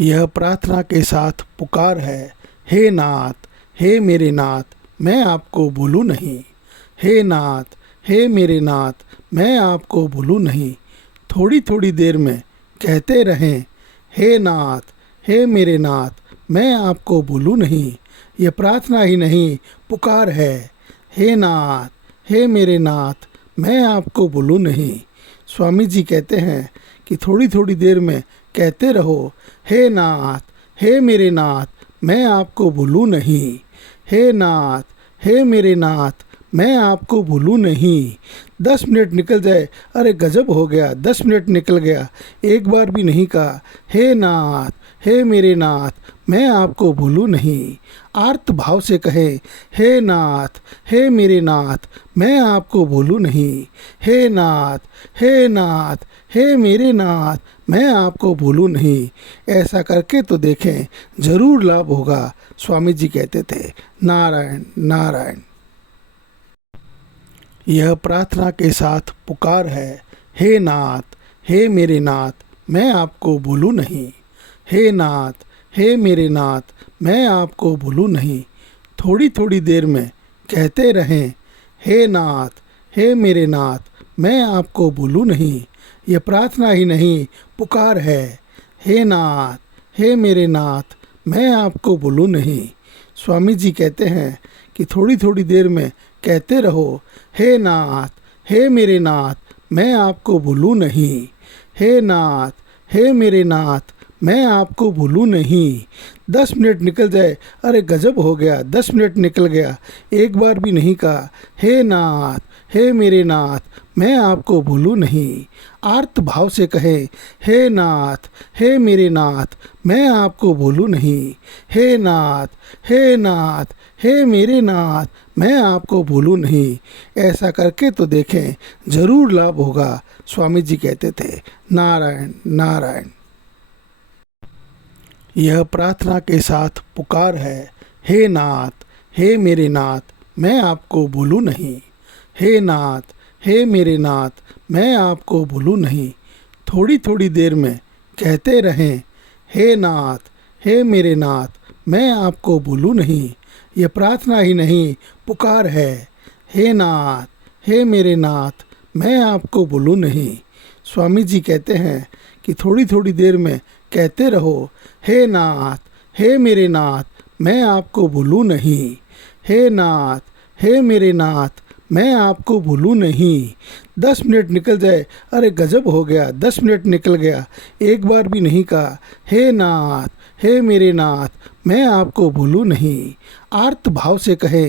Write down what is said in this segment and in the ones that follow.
यह प्रार्थना के साथ पुकार है, हे नाथ, हे मेरे नाथ, मैं आपको भूलूं नहीं। हे नाथ, हे मेरे नाथ, मैं आपको भूलूं नहीं। थोड़ी थोड़ी देर में कहते रहें, हे नाथ, हे मेरे नाथ, मैं आपको भूलूं नहीं। यह प्रार्थना ही नहीं, पुकार है, हे नाथ, हे मेरे नाथ, मैं आपको भूलूं नहीं। स्वामी जी कहते हैं कि थोड़ी थोड़ी देर में कहते रहो, हे नाथ, हे मेरे नाथ, मैं आपको भूलूं नहीं। हे नाथ, हे मेरे नाथ, मैं आपको भूलूं नहीं। 10 मिनट निकल जाए, अरे गजब हो गया, 10 मिनट निकल गया, एक बार भी नहीं कहा, हे नाथ, हे मेरे नाथ, मैं आपको भूलूं नहीं। आर्त भाव से कहे, हे नाथ, हे मेरे नाथ, मैं आपको भूलूं नहीं। हे नाथ, हे नाथ, हे मेरे नाथ, मैं आपको भूलूं नहीं। ऐसा करके तो देखें, जरूर लाभ होगा। स्वामी जी कहते थे। नारायण नारायण। यह प्रार्थना के साथ पुकार है, हे नाथ, हे मेरे नाथ, मैं आपको भूलूं नहीं। हे नाथ, हे मेरे नाथ, मैं आपको भूलूं नहीं। थोड़ी थोड़ी देर में कहते रहें, हे नाथ, हे मेरे नाथ, मैं आपको भूलूं नहीं। यह प्रार्थना ही नहीं, पुकार है, हे नाथ, हे मेरे नाथ, मैं आपको भूलूं नहीं। स्वामी जी कहते हैं कि थोड़ी थोड़ी देर में कहते रहो, हे नाथ, हे मेरे नाथ, मैं आपको भूलूं नहीं। हे नाथ, हे मेरे नाथ, मैं आपको भूलूं नहीं। 10 मिनट निकल जाए, अरे गजब हो गया, 10 मिनट निकल गया, एक बार भी नहीं कहा, हे नाथ, हे मेरे नाथ, मैं आपको भूलूं नहीं। आर्त भाव से कहे, हे नाथ, हे मेरे नाथ, मैं आपको भूलूं नहीं। हे नाथ, हे नाथ, हे मेरे नाथ, मैं आपको भूलूं नहीं। ऐसा करके तो देखें, जरूर लाभ होगा। स्वामी जी कहते थे। नारायण नारायण। यह प्रार्थना के साथ पुकार है, हे नाथ, हे मेरे नाथ, मैं आपको भूलूं नहीं। हे नाथ, हे मेरे नाथ, मैं आपको भूलूं नहीं। थोड़ी थोड़ी देर में कहते रहें, हे नाथ, हे मेरे नाथ, मैं आपको भूलूं नहीं। यह प्रार्थना ही नहीं, पुकार है, हे नाथ, हे मेरे नाथ, मैं आपको भूलूं नहीं। स्वामी जी कहते हैं कि थोड़ी थोड़ी देर में कहते रहो, हे नाथ, हे मेरे नाथ, मैं आपको भूलूं नहीं। हे नाथ, हे मेरे नाथ, मैं आपको भूलूं नहीं। 10 मिनट निकल जाए, अरे गजब हो गया, 10 मिनट निकल गया, एक बार भी नहीं कहा, हे नाथ, हे मेरे नाथ, मैं आपको भूलूं नहीं। आर्त भाव से कहे,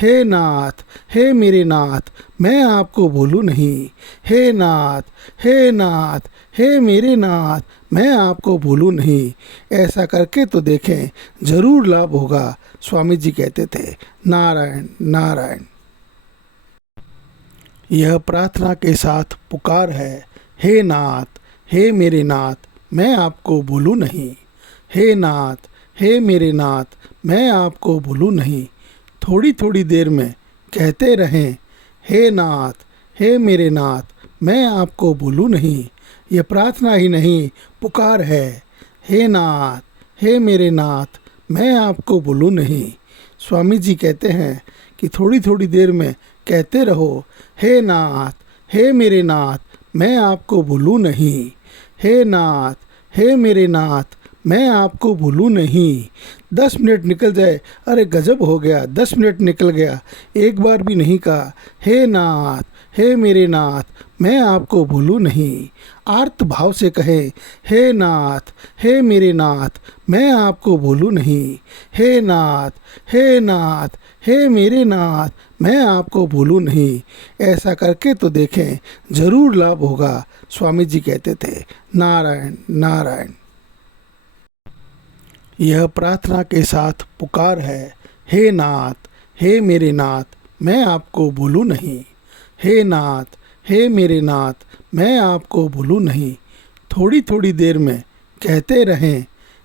हे नाथ, हे मेरे नाथ, मैं आपको भूलूं नहीं। हे नाथ, हे नाथ, हे मेरे नाथ, मैं आपको भूलूं नहीं। ऐसा करके तो देखें, जरूर लाभ होगा। स्वामी जी कहते थे। नारायण नारायण। यह प्रार्थना के साथ पुकार है, हे नाथ, हे मेरे नाथ, मैं आपको भूलूं नहीं। हे नाथ, हे मेरे नाथ, मैं आपको भूलूं नहीं। थोड़ी थोड़ी देर में कहते रहें, हे नाथ, हे मेरे नाथ, मैं आपको भूलूं नहीं। यह प्रार्थना ही नहीं, पुकार है, हे नाथ, हे मेरे नाथ, मैं आपको भूलूं नहीं। स्वामी जी कहते हैं कि थोड़ी थोड़ी देर में कहते रहो, हे नाथ, हे मेरे नाथ, मैं आपको भूलूं नहीं। हे नाथ, हे मेरे नाथ, मैं आपको भूलूं नहीं। 10 मिनट निकल जाए, अरे गजब हो गया, 10 मिनट निकल गया, एक बार भी नहीं कहा, हे नाथ, हे मेरे नाथ, मैं आपको भूलूं नहीं। आर्त भाव से कहे, हे नाथ, हे मेरे नाथ, मैं आपको भूलूं नहीं। हे नाथ, हे नाथ, हे मेरे नाथ, मैं आपको भूलूं नहीं। ऐसा करके तो देखें, जरूर लाभ होगा। स्वामी जी कहते थे। नारायण नारायण। यह प्रार्थना के साथ पुकार है, हे नाथ, हे मेरे नाथ, मैं आपको भूलूं नहीं। हे नाथ, हे मेरे नाथ, मैं आपको भूलूं नहीं। थोड़ी थोड़ी देर में कहते रहें,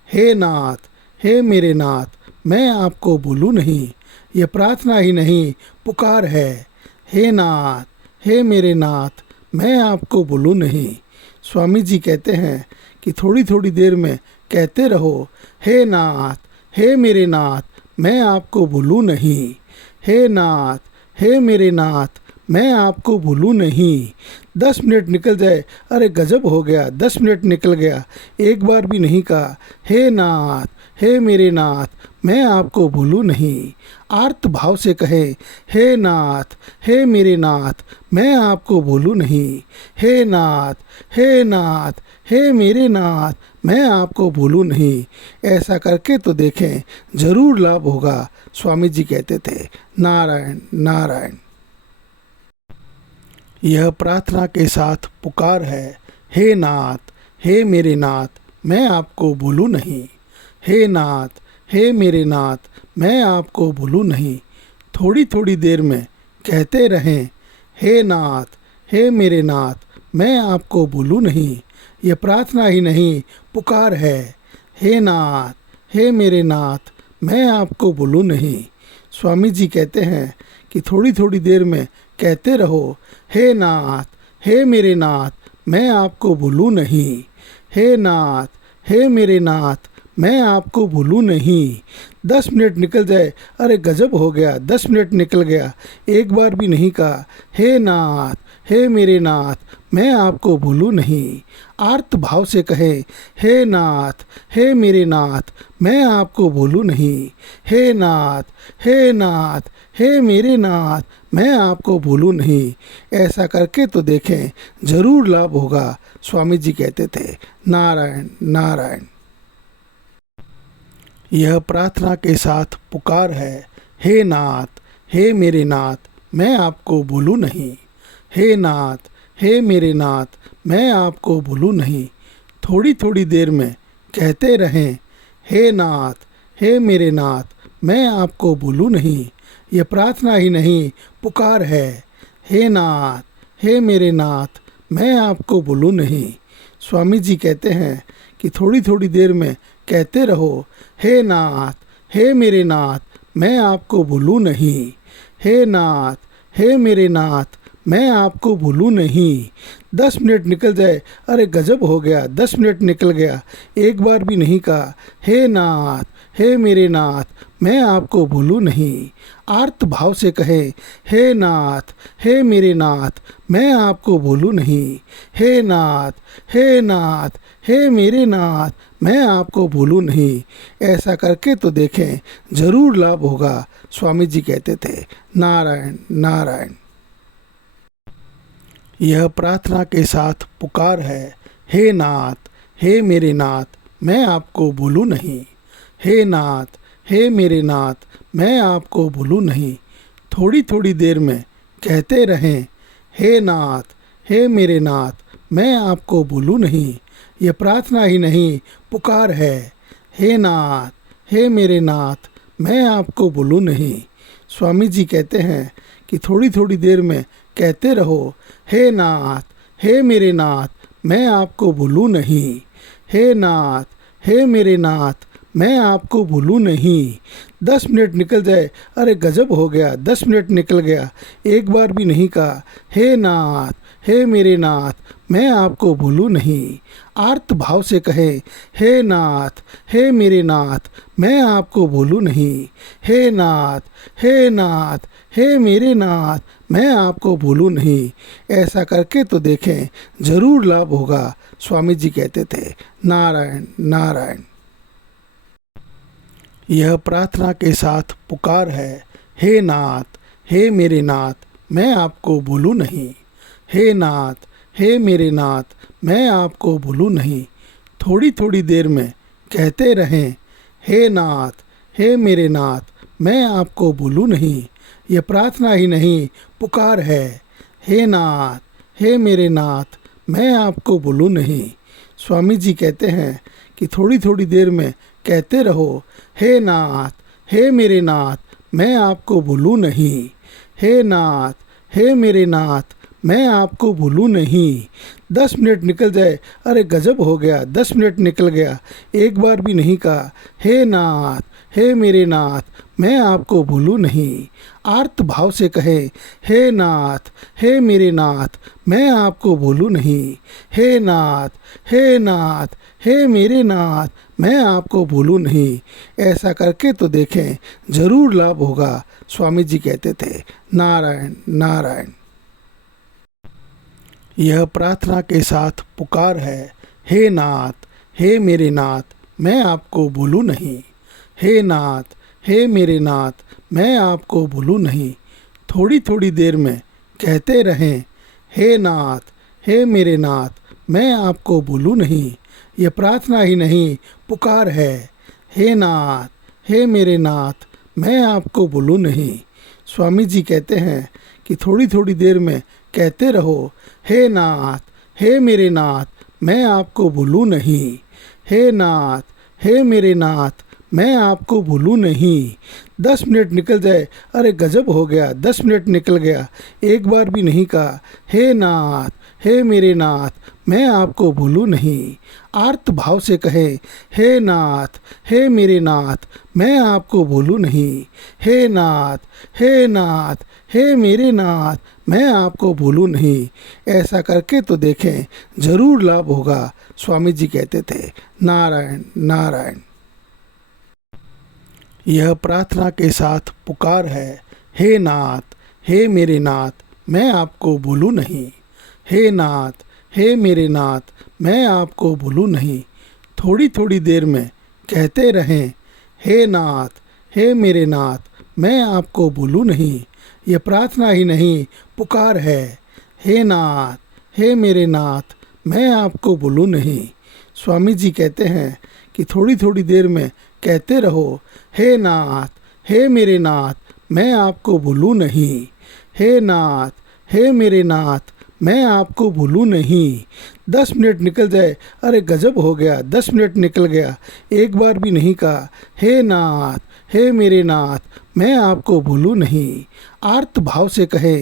हे नाथ, हे मेरे नाथ, मैं आपको भूलूं नहीं। यह प्रार्थना ही नहीं, पुकार है, हे नाथ, हे मेरे नाथ, मैं आपको भूलूं नहीं। स्वामी जी कहते हैं कि थोड़ी थोड़ी देर में कहते रहो, हे नाथ, हे मेरे नाथ, मैं आपको भूलूं नहीं। हे नाथ, हे मेरे नाथ, मैं आपको भूलूं नहीं। 10 मिनट निकल जाए, अरे गजब हो गया, 10 मिनट निकल गया, एक बार भी नहीं कहा, हे नाथ, हे मेरे नाथ, मैं आपको भूलूं नहीं। आर्त भाव से कहे, हे नाथ, हे मेरे नाथ, मैं आपको भूलूं नहीं। हे नाथ, हे नाथ, हे मेरे नाथ, मैं आपको भूलूं नहीं। ऐसा करके तो देखें, जरूर लाभ होगा। स्वामी जी कहते थे। नारायण नारायण। यह प्रार्थना के साथ पुकार है, हे नाथ, हे मेरे नाथ, मैं आपको भूलूं नहीं। हे नाथ, हे मेरे नाथ, मैं आपको भूलूं नहीं। थोड़ी थोड़ी देर में कहते रहें, हे नाथ, हे मेरे नाथ, मैं आपको भूलूं नहीं। यह प्रार्थना ही नहीं, पुकार है, हे नाथ, हे मेरे नाथ, मैं आपको भूलूं नहीं। स्वामी जी कहते हैं कि थोड़ी थोड़ी देर में कहते रहो, हे नाथ, हे मेरे नाथ, मैं आपको भूलूं नहीं। हे नाथ, हे मेरे नाथ, मैं आपको भूलूं नहीं। 10 मिनट निकल जाए, अरे गजब हो गया, 10 मिनट निकल गया, एक बार भी नहीं कहा, हे नाथ, हे मेरे नाथ, मैं आपको भूलूं नहीं। आर्त भाव से कहे, हे नाथ, हे मेरे नाथ, मैं आपको भूलूं नहीं। हे नाथ, हे नाथ, हे मेरे नाथ, मैं आपको भूलूं नहीं। ऐसा करके तो देखें, जरूर लाभ होगा। स्वामी जी कहते थे। नारायण नारायण। यह प्रार्थना के साथ पुकार है, हे नाथ, हे मेरे नाथ, मैं आपको भूलूं नहीं। हे नाथ, हे मेरे नाथ, मैं आपको भूलूं नहीं। थोड़ी थोड़ी देर में कहते रहें, हे नाथ, हे मेरे नाथ, मैं आपको भूलूं नहीं। यह प्रार्थना ही नहीं, पुकार है, हे नाथ, हे मेरे नाथ, मैं आपको भूलूं नहीं। स्वामी जी कहते हैं कि थोड़ी थोड़ी देर में कहते रहो, हे नाथ, हे मेरे नाथ, मैं आपको भूलूं नहीं। हे नाथ, हे मेरे नाथ, मैं आपको भूलूं नहीं। 10 मिनट निकल जाए, अरे गजब हो गया, 10 मिनट निकल गया, एक बार भी नहीं कहा, हे नाथ, हे मेरे नाथ, मैं आपको भूलूं नहीं। आर्त भाव से कहे, हे नाथ, हे मेरे नाथ, मैं आपको भूलूं नहीं। हे नाथ, हे नाथ, हे मेरे नाथ, मैं आपको भूलूं नहीं। ऐसा करके तो देखें, जरूर लाभ होगा। स्वामी जी कहते थे। नारायण नारायण। यह प्रार्थना के साथ पुकार है, हे नाथ, हे मेरे नाथ, मैं आपको भूलूं नहीं। हे नाथ, हे मेरे नाथ, मैं आपको भूलूं नहीं। थोड़ी थोड़ी देर में कहते रहें, हे नाथ, हे मेरे नाथ, मैं आपको भूलूं नहीं। यह प्रार्थना ही नहीं, पुकार है, हे नाथ, हे मेरे नाथ, मैं आपको भूलूं नहीं। स्वामी जी कहते हैं कि थोड़ी थोड़ी देर में कहते रहो, हे नाथ, हे मेरे नाथ, मैं आपको भूलूं नहीं। हे नाथ, हे मेरे नाथ, मैं आपको भूलूं नहीं। 10 मिनट निकल जाए, अरे गजब हो गया, 10 मिनट निकल गया, एक बार भी नहीं कहा, हे नाथ, हे मेरे नाथ, मैं आपको भूलूं नहीं। आर्त भाव से कहे, हे नाथ, हे मेरे नाथ, मैं आपको भूलूं नहीं। हे नाथ, हे नाथ, हे मेरे नाथ, मैं आपको भूलूं नहीं। ऐसा करके तो देखें, जरूर लाभ होगा। स्वामी जी कहते थे। नारायण नारायण। यह प्रार्थना के साथ पुकार है, हे नाथ, हे मेरे नाथ, मैं आपको भूलूं नहीं। हे नाथ, हे मेरे नाथ, मैं आपको भूलूं नहीं। थोड़ी थोड़ी देर में कहते रहें, हे नाथ, हे मेरे नाथ, मैं आपको भूलूं नहीं। यह प्रार्थना ही नहीं, पुकार है, हे नाथ, हे मेरे नाथ, मैं आपको भूलूं नहीं। स्वामी जी कहते हैं कि थोड़ी थोड़ी देर में कहते रहो, हे नाथ, हे मेरे नाथ, मैं आपको भूलूं नहीं। हे नाथ, हे मेरे नाथ, मैं आपको भूलूं नहीं। 10 मिनट निकल जाए, अरे गजब हो गया, 10 मिनट निकल गया, एक बार भी नहीं कहा, हे नाथ, हे मेरे नाथ, मैं आपको भूलूं नहीं। आर्त भाव से कहे, हे नाथ, हे मेरे नाथ, मैं आपको भूलूं नहीं। हे नाथ, हे नाथ, हे मेरे नाथ, मैं आपको भूलूं नहीं। ऐसा करके तो देखें, जरूर लाभ होगा। स्वामी जी कहते थे। नारायण नारायण। यह प्रार्थना के साथ पुकार है, हे नाथ, हे मेरे नाथ, मैं आपको भूलूं नहीं। हे नाथ, हे मेरे नाथ, मैं आपको भूलूं नहीं। थोड़ी थोड़ी देर में कहते रहें, हे नाथ, हे मेरे नाथ, मैं आपको भूलूं नहीं। यह प्रार्थना ही नहीं, पुकार है। हे नाथ, हे मेरे नाथ, मैं आपको भूलूं नहीं। स्वामी जी कहते हैं कि थोड़ी थोड़ी देर में कहते रहो, हे नाथ, हे मेरे नाथ, मैं आपको भूलूं नहीं। हे नाथ, हे मेरे नाथ, मैं आपको भूलूं नहीं। 10 मिनट निकल जाए, अरे गजब हो गया, 10 मिनट निकल गया, एक बार भी नहीं कहा, हे नाथ, हे मेरे नाथ, मैं आपको भूलूं नहीं। आर्त भाव से कहे, हे नाथ, हे मेरे नाथ, मैं आपको भूलूं नहीं। हे नाथ, हे नाथ, हे मेरे नाथ, मैं आपको भूलूं नहीं। ऐसा करके तो देखें, जरूर लाभ होगा। स्वामी जी कहते थे। नारायण नारायण। यह प्रार्थना के साथ पुकार है, हे नाथ, हे मेरे नाथ, मैं आपको भूलूं नहीं। हे नाथ, हे मेरे नाथ, मैं आपको भूलूं नहीं। थोड़ी थोड़ी देर में कहते रहें, हे नाथ, हे मेरे नाथ, मैं आपको भूलूं नहीं। यह प्रार्थना ही नहीं, पुकार है। हे नाथ, हे मेरे नाथ, मैं आपको भूलूं नहीं। स्वामी जी कहते हैं कि थोड़ी थोड़ी देर में कहते रहो, हे नाथ, हे मेरे नाथ, मैं आपको भूलूं नहीं। हे नाथ, हे मेरे नाथ, मैं आपको भूलूं नहीं। 10 मिनट निकल जाए, अरे गजब हो गया, 10 मिनट निकल गया, एक बार भी नहीं कहा, हे नाथ, हे मेरे नाथ, मैं आपको भूलूं नहीं। आर्त भाव से कहे,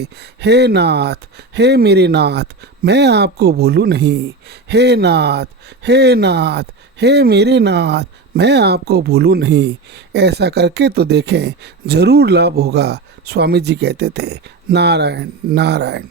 हे नाथ, हे मेरे नाथ, मैं आपको भूलूं नहीं। हे नाथ, हे नाथ, हे मेरे नाथ, मैं आपको भूलूं नहीं। ऐसा करके तो देखें, जरूर लाभ होगा। स्वामी जी कहते थे। नारायण नारायण।